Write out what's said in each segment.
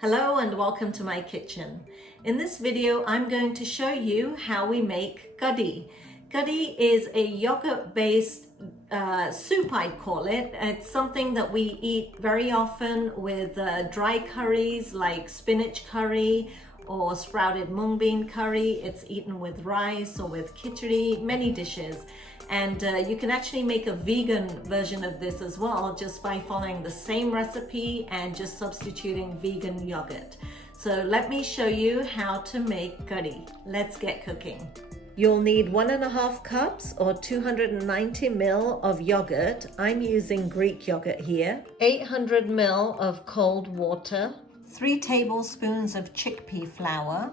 Hello and welcome to my kitchen. In this video, I'm going to show you how we make kadhi. Kadhi is a yogurt-based soup, I'd call it. It's something that we eat very often with dry curries like spinach curry or sprouted mung bean curry. It's eaten with rice or with khichdi, many dishes. And you can actually make a vegan version of this as well, just by following the same recipe and just substituting vegan yogurt. So let me show you how to make kadhi. Let's get cooking. You'll need 1.5 cups or 290 ml of yogurt. I'm using Greek yogurt here. 800 ml of cold water. 3 tablespoons of chickpea flour.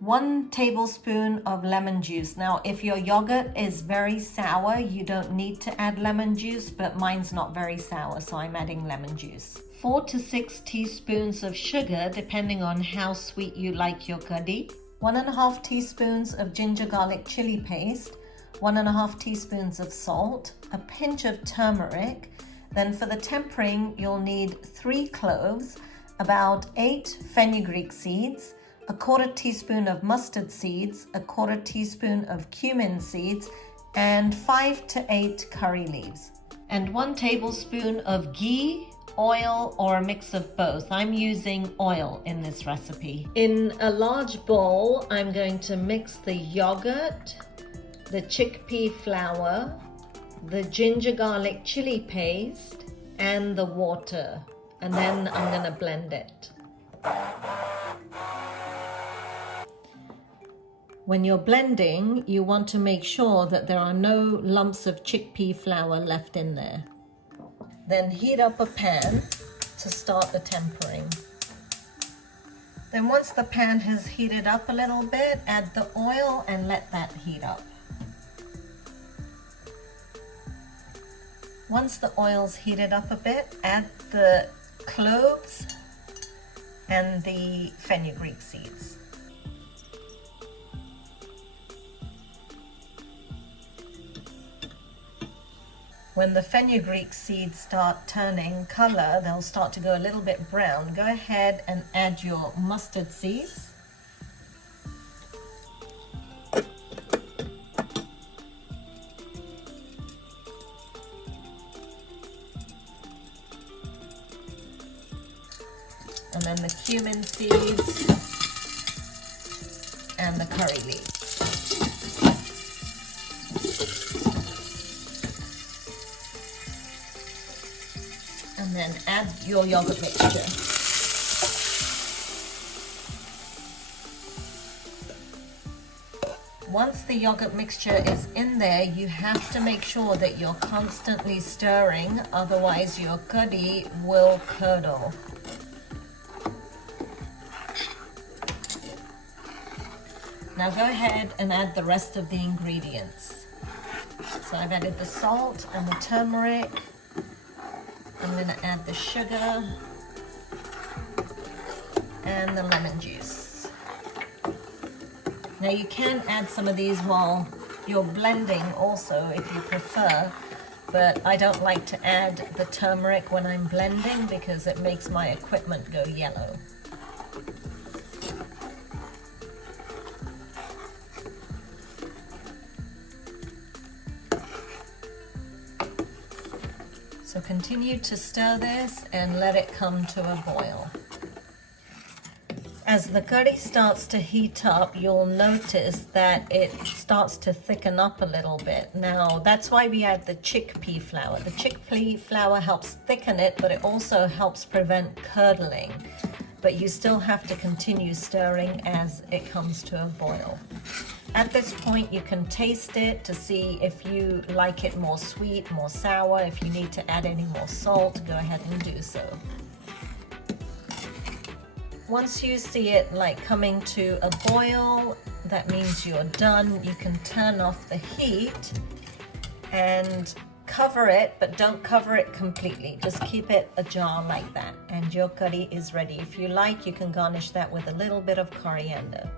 1 tablespoon of lemon juice. Now, if your yogurt is very sour, you don't need to add lemon juice, but mine's not very sour, so I'm adding lemon juice. 4 to 6 teaspoons of sugar, depending on how sweet you like your kadhi. 1.5 teaspoons of ginger garlic chili paste. 1.5 teaspoons of salt. A pinch of turmeric. Then for the tempering, you'll need 3 cloves, about 8 fenugreek seeds, 1/4 teaspoon of mustard seeds, 1/4 teaspoon of cumin seeds, and 5 to 8 curry leaves. And 1 tablespoon of ghee, oil, or a mix of both. I'm using oil in this recipe. In a large bowl, I'm going to mix the yogurt, the chickpea flour, the ginger garlic chili paste, and the water. And then I'm going to blend it. When you're blending, you want to make sure that there are no lumps of chickpea flour left in there. Then heat up a pan to start the tempering. Then once the pan has heated up a little bit, add the oil and let that heat up. Once the oil's heated up a bit, add the cloves and the fenugreek seeds. When the fenugreek seeds start turning color, they'll start to go a little bit brown. Go ahead and add your mustard seeds. And then the cumin seeds and the curry leaves. And then add your yogurt mixture. Once the yogurt mixture is in there, you have to make sure that you're constantly stirring, otherwise your kadhi will curdle. Now go ahead and add the rest of the ingredients. So I've added the salt and the turmeric. I'm going to add the sugar and the lemon juice. Now you can add some of these while you're blending also if you prefer, but I don't like to add the turmeric when I'm blending because it makes my equipment go yellow. So continue to stir this and let it come to a boil. As the kadhi starts to heat up, you'll notice that it starts to thicken up a little bit. Now, that's why we add the chickpea flour. The chickpea flour helps thicken it, but it also helps prevent curdling. But you still have to continue stirring as it comes to a boil. At this point, you can taste it to see if you like it more sweet, more sour. If you need to add any more salt, go ahead and do so. Once you see it like coming to a boil, that means you're done. You can turn off the heat and cover it, but don't cover it completely. Just keep it ajar like that, and your kadhi is ready. If you like, you can garnish that with a little bit of coriander.